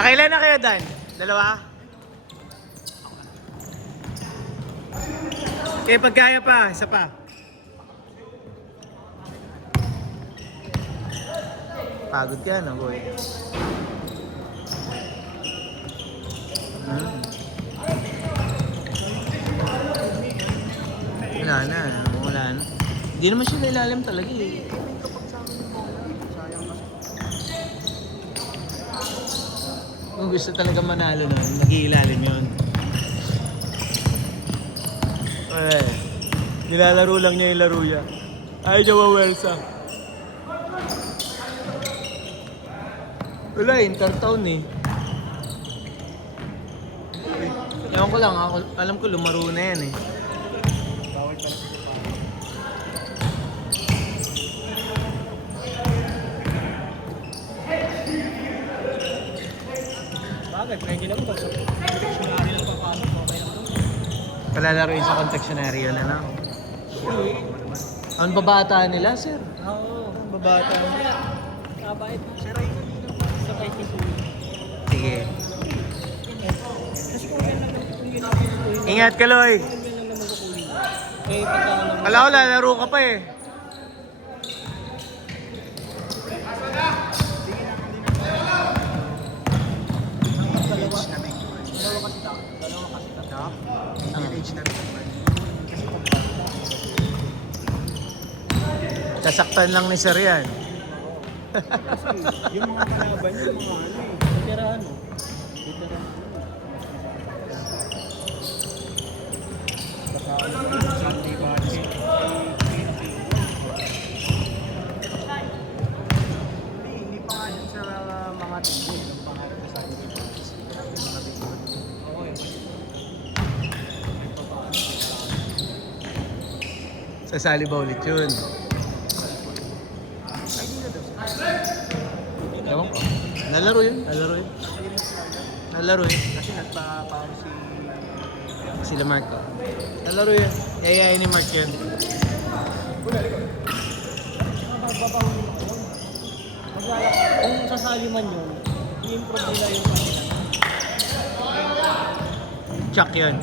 Nakailan na kayo, Dan? Dalawa? Okay, pagkaya pa, isa pa. Pagod ka na, boy. Wala na. Hindi naman siya ilalim talaga eh. Kung gusto talaga manalo nun, mag-iilalim yun. Eh, nilalaro lang niya yung laro niya. Ay, niya wawersa. Wala, intertown eh. Ewan ko lang, alam ko lumaro na yan eh. Bawal pala sa bagay, pwede lang ito. Dictionary lang papasok. Okay lang ito. Palalaroin sa contextionary yun, ano? Ang babata nila, sir? Oo. Ang babata nila. Kabait. Sir, ay sa fighting pool. Sige. Kasi kung yan lang kung yun ang kukunin. Ingat ka, Loy. Kung yan lang naman kukunin. Eh, pagka naman. Kala ko lalaro ka pa eh. Sasaktan lang ni Sir yan. Yung mga kalaban yung mga veteran. Veteran. Sunday budget. Hindi pa nga yun sa mga tingin. Yung pangalan sa Sunday budget. Yung mga tingin. Okay. Sasali ba ulit yun? Ewan ko. Nalaro yun. Kasi nagpa-power si Sila Mark. Nalaro yun. Yayayin ni Mark yun. kung sasali man yun, i-improve nila yung kanila. Chuck yun.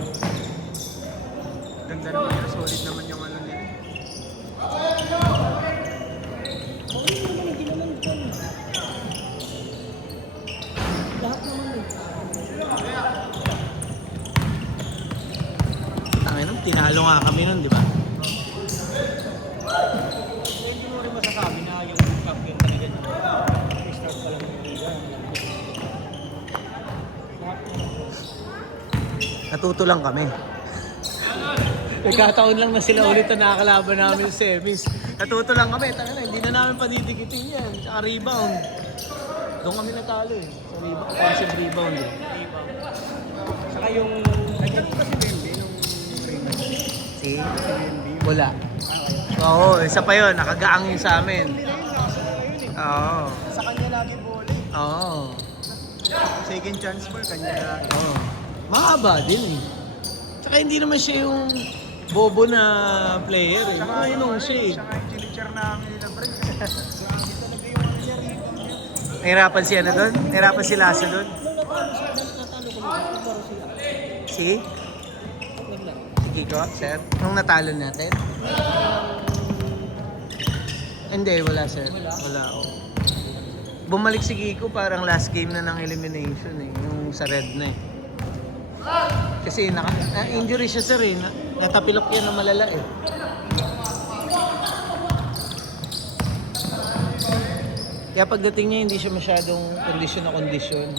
Ganda naman yun, solid naman yung ano nila. Hindi naman dyan. Lahat naman eh. Tangin nung tinalo nga kami nun, di ba? Hindi mo rin masasabi na yung champion talaga niya. Start pa lang yung liga. Lahat naman. Natuto lang kami. Nagkataon lang na sila ulit na nakakalaban namin sa semis. Natuto lang kami. Tangina, hindi na namin padidikitin yan. Tsaka rebound. Doon kami natalo eh. Sa rebound. Offensive rebound eh. Saka yung... Nagkaroon kasi Bembe nung Si? Wala. Oo, isa pa yun. Nakagaang yun sa amin. Oo. sa kanya lagi bowling. Oo. Second chance ball, kanya lagi. Oo. Mahaba din eh. Tsaka hindi naman siya yung bobo na player eh. Marunong siya eh. Siya nga yung chinichar namin nila, pre. Talaga yung ano niya, rebound niya. Nahirapan siya na doon? Nahirapan si Lasso doon? Nung natalo ko, naglaro sila. Si? Naglaro. Si Kiko, sir? Nung natalo natin? Hindi, wala sir. Wala, oh. Bumalik si Kiko parang last game na ng elimination eh. Yung sa red na eh. Kasi injury siya sir eh. Natapilok yan na malala eh. Kaya pagdating niya hindi siya masyadong kondisyon na kondisyon.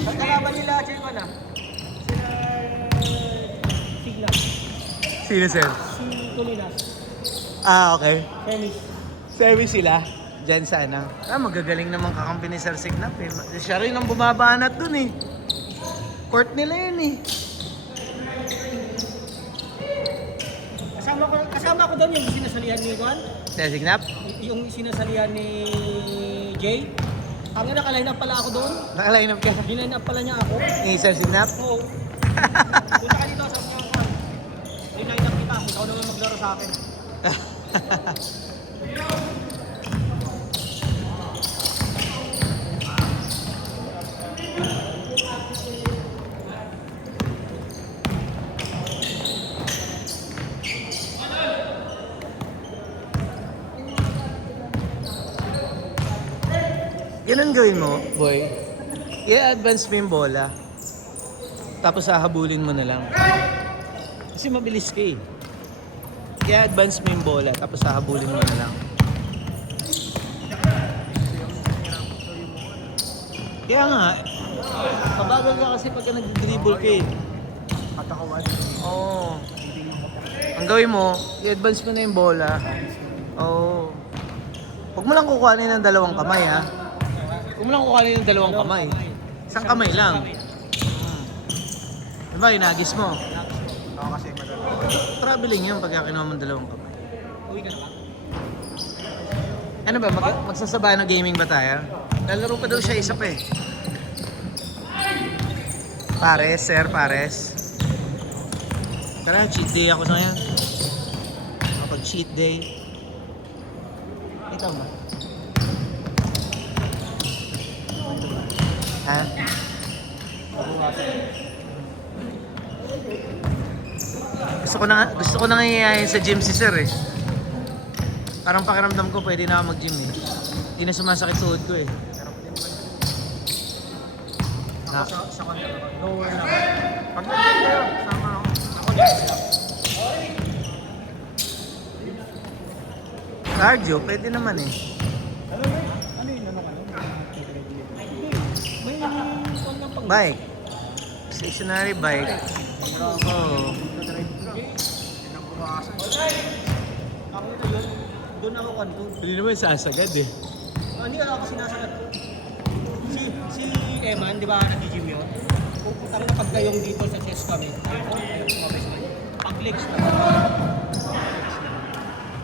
Ang kalaban nila, sino ka na? Sigla. Sino sir? Si Tulinas. Ah, okay. Tennis. Semi sila. Diyan sana. Magagaling naman kakampi ni Sir Signap eh. Siya rin ang bumabanat dun eh. Court nila yun eh. Kasama ko doon yung sinasalihan ni Juan. Sir Signap? Yung sinasalihan ni Jay. Ang naka-line up pala ako doon. Nakaline up ka. Line up pala niya ako. Ni Sir Signap? Oo. Punta ka dito, sabi niya ako. Line up kita. Ikaw naman maglaro sa akin. Ganun gawin mo, boy. I-advance mo yung bola. Tapos hahabulin mo na lang. Kasi mabilis ka eh. I-advance mo yung bola, tapos hahabulin mo na lang. Kaya nga, pabagal ka kasi pagka nag-dribble ka eh. Patakawan. Oo. Ang gawin mo, i-advance mo na yung bola. Oo. Huwag mo lang kukuhanin ng dalawang kamay ha. Huwag mo lang kukuhanin ng dalawang kamay. Isang kamay lang. Diba, inagis mo. Ako kasi madali. Traveling yun pagka kinuha mo ng dalawang kamay. Uwi ka na ba? Ano ba, magsasabay ng gaming ba tayo? Lalaro pa daw siya, isa pa eh. Pares, sir, pares. Tara, cheat day ako sa ngayon. Kapag cheat day. Ikaw ba? Ha? Gusto ko na ngayayain sa gym si sir eh. Parang pakiramdam ko pwede na ako mag-gym eh. Hindi na sumasakit tuhod ko eh. Ako sa kanila. Lower lang. Pag nandun kayo, sama ako. Ako dito lang. Cardio, pwede naman eh. Ano yun? Ano ka? May kanyang pang... Bike. Stationary bike. Oo. drive ka. Pinabukasan. Ako na yun. Doon ako kanto. Hindi naman sasagad eh. Hindi ako sinasagat ko. Si Eman, di ba nag-gym yun? Pupunta na pagdayong dito sa chest kami. Ayun, kumabay sa pag-legs na.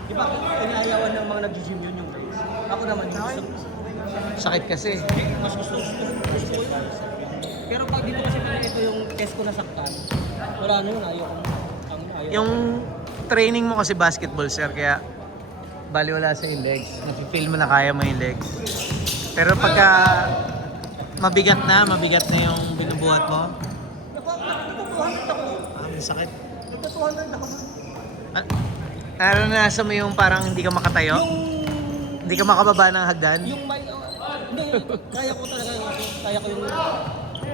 Di ba, inayawan ng mga nag-gym yun yung legs. Ako naman, gusto Sakit kasi. mas gusto ko yun. Pero pag dito kasi ito yung chest ko nasaktan, wala na yun, ayaw ko. Yung training mo kasi basketball sir, kaya baliwala sa yung legs. Nafe-feel mo na kaya mo yung legs. Pero pagka mabigat na yung binubuhat mo. Nagtatuhan ako. Ang sakit. Nagtatuhan ako. Naranasan mo yung parang hindi ka makatayo? Hindi ka makababa ng hagdan? Yung may, hindi, kaya ko talaga, kaya ko yung...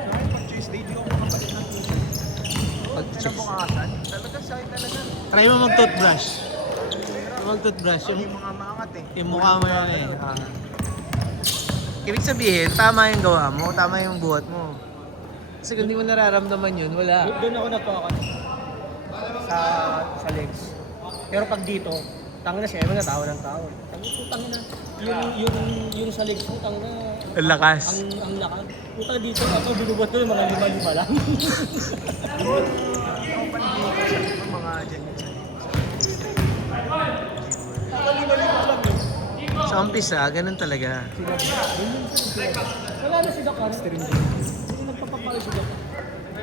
Pag Tuesday, di ako makabalik ng Pag Kinabukasan, talaga sakit talaga. try mo mag-toothbrush. Mag-toothbrush. Yung mga maangat eh. Yung mukha mo yan eh. Ibig sabihin, tama yung gawa mo, tama yung buhat mo. Kasi kung di mo nararamdaman yun, wala. Doon ako nagkakan sa legs. Pero pag dito, tanga na siya, na tao ng tao. Tanga na. Yung sa legs mo, tanga na. Ang lakas. Ang lakas. Puta dito, ako binubuhat ko yung mga lima-lima lang. Ako panigay sa mga dyan. Lima-lima lang yun. Sa umpisa, ganun talaga. Wala na si Doc Armstrong din. Hindi nagpapapalo si Doc.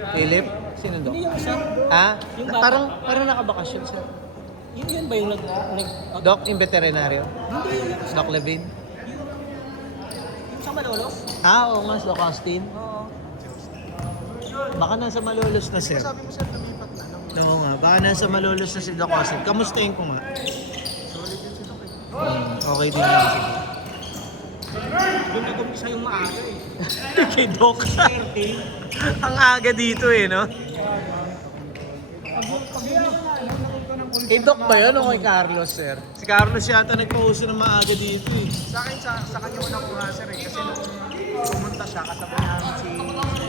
Philip? Sino doon? Hindi yung isa. Ha? Yung bata. Parang nakabakasyon siya. Yun ba yung Doc, yung veterinaryo? Hindi yung Doc Levin? yung sa Malolos? Oo nga, Doc Austin. Oo. Baka nasa Malolos na sir. Sabi mo sir, lumipat na. Oo nga, baka nasa Malolos na si Doc Austin. Kamustahin ko nga? Solid yun si Doc eh. Okay din lang, sige. Doon nag-umpisa yung maaga eh. Kay Doc. 30. Ang aga dito eh, no? Kay Doc ba yun o kay Carlos, sir? Si Carlos yata nagpauso ng maaga dito eh. Sa akin, sa kanya unang ko nga sir eh. Kasi nung pumunta siya, kasama namin si malabong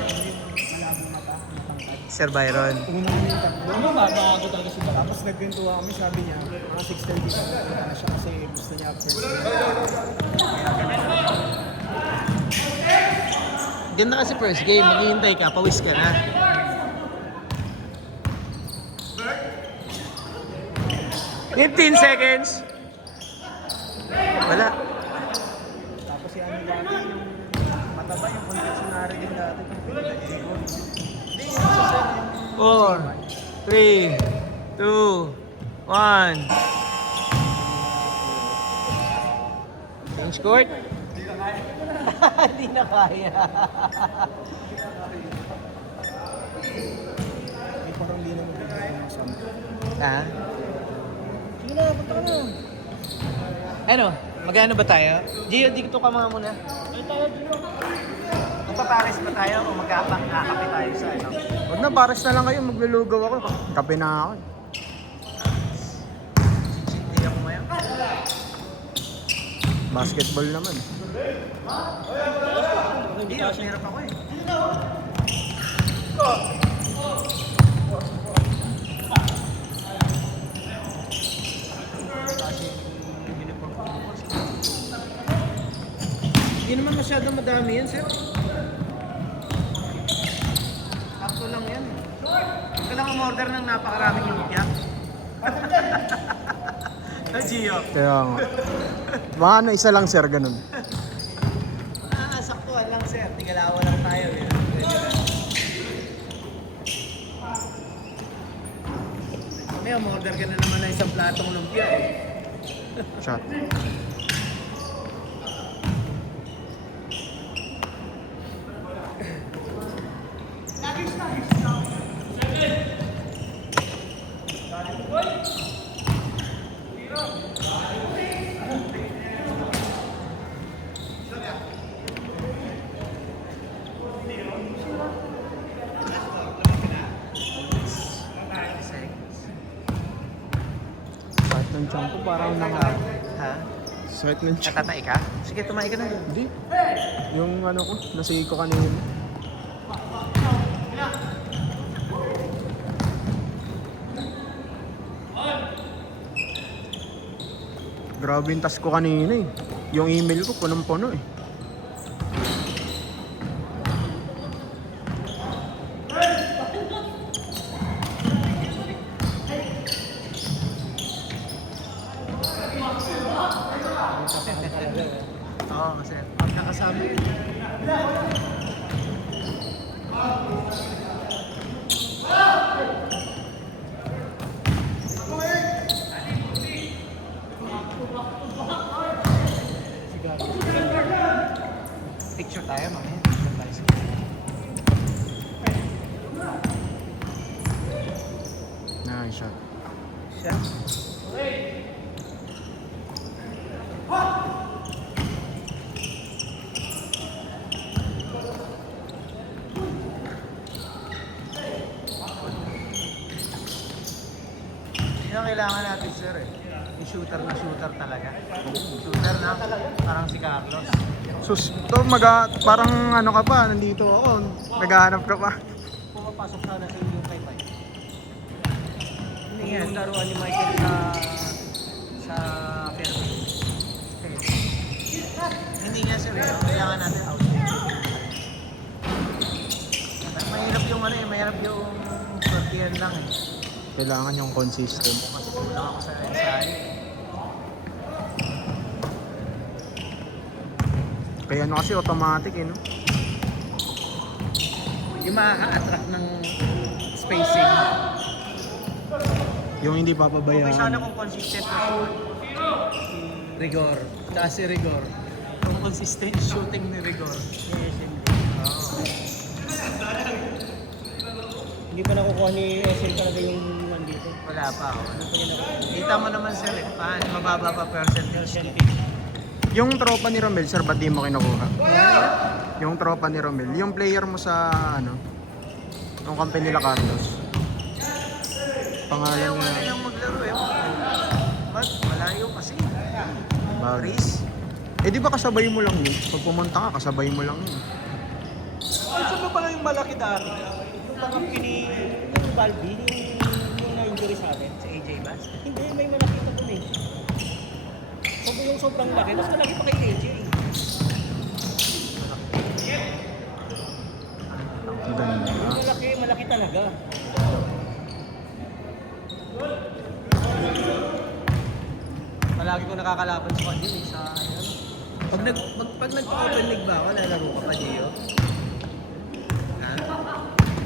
mata, matangkad. Sir Byron. Unang kami yung tatlo. Ano ba? Bago talaga siya. Tapos nagkwentuhan kami, sabi niya, mga 6:30 siya. Punta siya kasi gusto niya first. Ganda kasi first game, maghihintay ka, pawis ka na. "15 seconds. Wala. Tapos si ano dati, yung mataba, yung conditionary din dati. Hindi, yung isa sir, yung 4, 3, 2, 1. Change court. Hindi na kaya. may parang hindi naman din yung sampo. Ha? Sige na, punta ka na. Ano? Magano ba tayo? Gio, dito ka mga muna. Ito Magpapares ba tayo o magkakape tayo sa ano? Huwag na, pares na lang kayo. Maglulugaw ako. Kape na ako. Hindi ako ngayon. Basketball naman. Hindi, hirap ako eh. Hindi naman masyadong madami yan, sir. Sakto lang yan eh. Huwag ka lang umorder ng napakaraming lumipya. Na Gio. Kaya nga. Baka ano, isa lang sir, ganun. Saktuhan lang, sir. Tigalawa lang tayo eh. Pwede na. May umorder ka na naman ng isang platong lumpia eh. Shot. Sakit ng tiyan ko, parang naka... Ha? Sakit ng tiyan. Natatay ka? Sige, tumahi ka na. Hindi. Yung ano ko, nasihi ko kanina. Grabe yung task ko kanina eh. Yung email ko, punong-puno eh. Oo, sir. Nakasama yun. Picture tayo, mamaya. Picture tayo sa Nice shot. siya. Yun ang kailangan natin, sir eh. Yung shooter talaga. Shooter na, parang si Carlos. Sus, to parang ano ka pa, nandito ako. Naghahanap ka pa. Pumapasok sana sa yung 5-5. Hindi yan. Yung laruan ni Michael sa Fairview. Hindi nga, sir eh. Ang kailangan natin out. Mahirap yung ano eh, mahirap yung sortihan lang eh. Kailangan yung consistent. Mas kulang ako sa ensayo. Kaya ano kasi automatic eh, no? Yung makaka-attract ng spacing. Yung hindi Okay sana papabayaan. kung consistent na shoot. Rigor. Tsaka si Rigor. Yung consistent shooting ni Rigor. Yes, Oo. hindi pa nakukuha ni SL talaga yung nandito. Wala pa ako. Hindi pa niya nakukuha. Kita mo naman, sir eh. Paano mababa pa percentage. Yung tropa ni Romel, sir, ba't di mo kinukuha? Yung tropa ni Romel, yung player mo sa ano, yung company nila Carlos. Pangalan Ayaw nga niya, nilang maglaro eh. Ba't? Malayo kasi. Bag. Chris? Eh di ba kasabay mo lang yun? Pag pumunta ka, kasabay mo lang yun. Ay, saan ba pala yung malaki dati? Yung parang yung Balbi, yung na-injury sa atin. Si AJ Bass? Hindi, may malaki pa dun eh. So, yung sobrang laki, mas malaki pa kay AJ. Ang ganda. Yung malaki talaga. Palagi ko nakakalaban sa kanya eh, sa ano. Pag nagpa-open league ba ako, lalaro ka pa, Gio? Ha?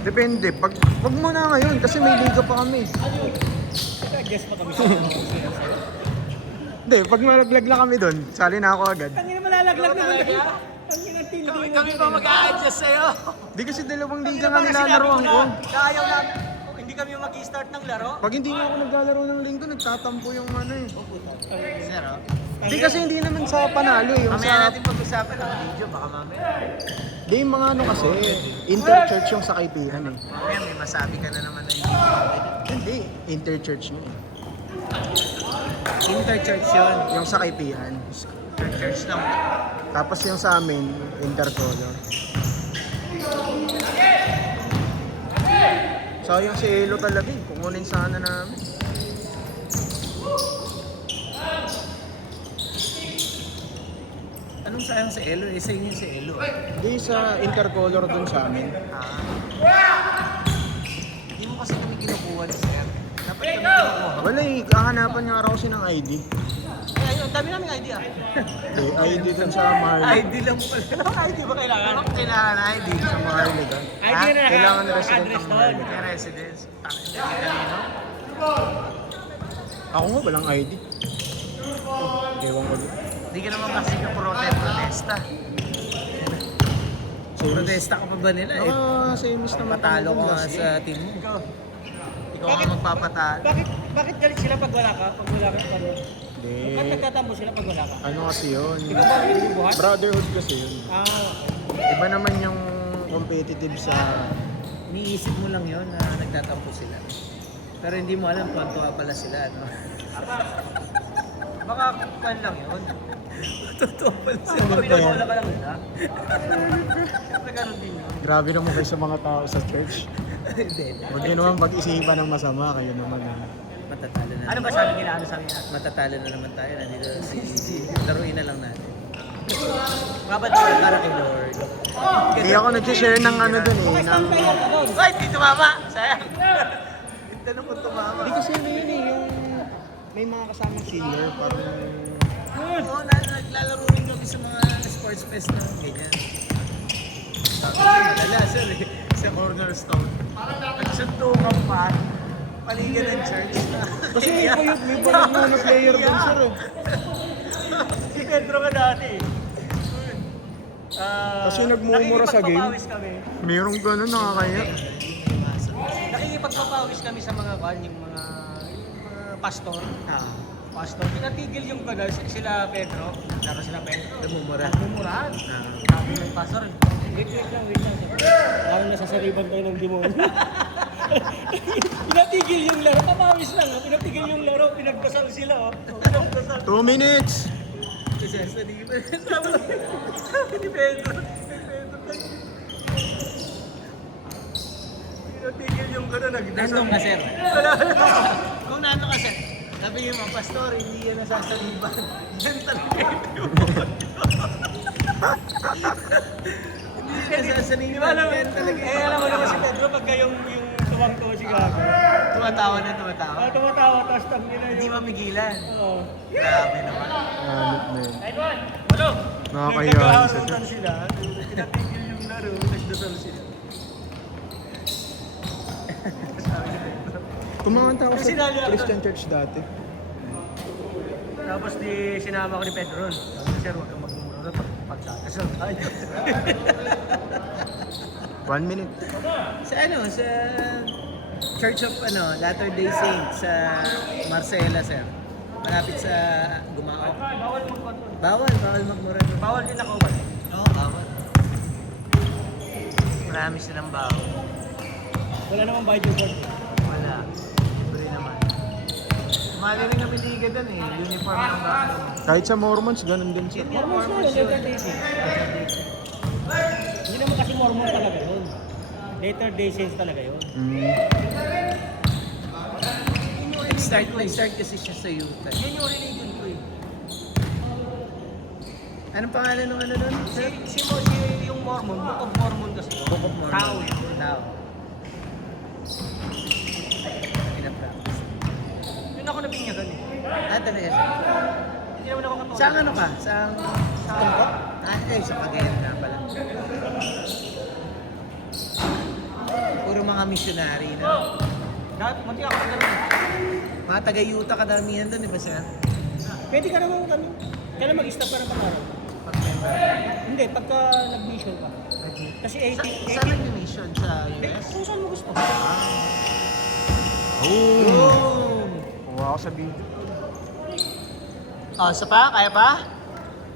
Depende. Wag mo na ngayon kasi may liga pa kami. Nag-guess pa kami sa Hindi, pag malaglag lang kami doon, sali na ako agad. Tangina malalaglag naman tayo. Tangina tindi. Kami pa mag-a-adjust sa'yo. Di kasi dalawang liga nga nilalaroan ko. Ayaw na, hindi kami mag-start ng laro. Pag hindi nga ako naglalaro ng linggo, nagtatampo yung ano eh. Sir, oh. Hindi kasi hindi naman sa panalo eh. Yung Mamaya sa... natin pag-usapan ang video, baka mamaya. Hindi yung mga ano kasi, inter-church yung sa kaibigan eh. Mamaya may masabi ka na naman na hindi mo Hindi, inter-church nga eh. Inter-church yun. Yung sa kaibigan. Church lang. Tapos yung sa amin, intercolor. Sayang si Elo talaga eh. Kukunin sana namin. Anong sayang sa Elo? Sa inyo si Elo. Hindi sa intercolor dun sa amin. Hindi mo kasi kami kinukuha ni Sir. Dapat kami kinukuha. Wala eh, kahanapan nga raw kasi ng ID. Ay, ayun, dami namin idea. ID dun sa Marley. ID lang pala. ID ba kailangan? Anong kailangan na ID? Sa Marley doon. ID na Kailangan resident address ng doon. Marley. May residence. Tangin na kanino. Ako nga walang ID. Ewan ko din. Hindi ka naman kasi protesta. Protesta ka pa ba nila eh? Semis naman. Patalo ko nga sa team mo. Ikaw ang magpapatalo. Bakit galit sila pag wala ka? Pag wala ka pa mo? Bakit Hindi. nagtatampo sila pag wala ka? Ano kasi yun? Ikaw ba ang binubuhat? Brotherhood kasi yun. Iba naman yung competitive sa... Iniisip mo lang yun na nagtatampo sila. Pero hindi mo alam kung tuwa pala sila, no? Baka kwan lang yun. Totoo pala sila. Ano ba yan? Pinubola ka lang nila. Siyempre ganun din yun. Grabe naman kayo sa mga tao sa church. Hindi. Huwag nyo naman pag-isipan ng masama. Kayo naman. Matatalo na. Ano ba sabi nila? Ano sabi nila? Matatalo na naman tayo. Nandito si laruin na lang natin. Babad ka para kay Lord. Hindi ako nag-share ng ano dun eh. Baka Ng... stand player ka doon. Ay, di tumama! Sayang! Tanong ko tumama. Hindi kasi ano yun eh. Yung... May mga kasamang senior. Parang... Oo, naglalaro rin kami sa mga sports fest na ganyan. Wala, sir eh. Sa cornerstone. Nagsuntukan pa. Paligan ng church. Kasi may balag na player dun sir eh. Si Pedro ka dati. Kasi nagmumura sa game. Nakikipagpapawis kami. Mayroong gano'n nakakaya. Nakikipagpapawis kami sa mga kwan, yung mga pastor. Pastor. Pinatigil yung ganun, sila Pedro. Laro sila Pedro. Lumumura. Lumurahan. Sabi ng pastor, wait lang. Parang nasasariban tayo ng demonyo. Pinatigil yung laro, papawis lang. Pinatigil yung laro, pinagdasal sila. Pinagdasal. 2 minutes! Kasi sa di ba? Sabi ni Pedro. Pinatigil yung gano'n, nagdasal. Nandun ka, sir. Kung nandun ka, sir. Sabi niyo mga pastor, hindi yan nasasaliban. Yan talaga yung Hindi nasasaliban. Yan talaga yung alam mo naman si Pedro, pagka yung tuwang-tuwa si Gago. tumatawa na tumatawa. Tumatawa, tapos tang nila Hindi yung... mapigilan. Oo. Grabe naman. Hanip na yun. Edwin, ano? Nakakahiya Nagkakaharutan sila. Pinatigil yung laro, nagdasal sila. Kumanta ako Kasi sa lagi ako Christian church dati. Tapos sinama ko ni Pedro ron. Sabi ko, sir, huwag kang magmumura pagsakasal tayo. 1 minute. Sa sa Church of Latter-day Saints sa Marcela, sir. Malapit sa Gumao. Bawal magkontrol. Bawal magmura doon. Bawal din nakauban. Oo, bawal. Marami silang bawal. Wala namang bayad yung board. Wala. Libre naman. Mali rin kami liga doon eh. Uniform ng bawal. Kahit sa Mormons, ganun din siya. Yun yung Mormons na Mormons yun, yun. Latter Day Saints. Hindi naman kasi Mormon talaga yun. Later Day Saints talaga yun. Nag-start kasi siya sa Utah. Yun yung religion ko eh. Anong pangalan ng ano doon? Si yung Mormon, Book of Mormon kasi. Book of Mormon. Tao yun. Tao. Pinapractice. Yun ako nabinyagan eh. Talaga siya. Hindi naman ako katulad. Saan ano ka? Saan tungkol? Sa Cagayan nga pala. Puro mga missionary na. Dahil, mati ako sa ganun. Mga taga-Utah kadamihan doon, di ba siya? Pwede ka naman kami. Kailan mag-stop ka ng pag-araw? Pag-member. Hindi, pagka nag-mission ka. Kasi 80. Saan nag-mission? Sa US? Kung saan mo gusto. Oh! Boom! Kuha ako sa video. Oh, isa pa? Kaya pa?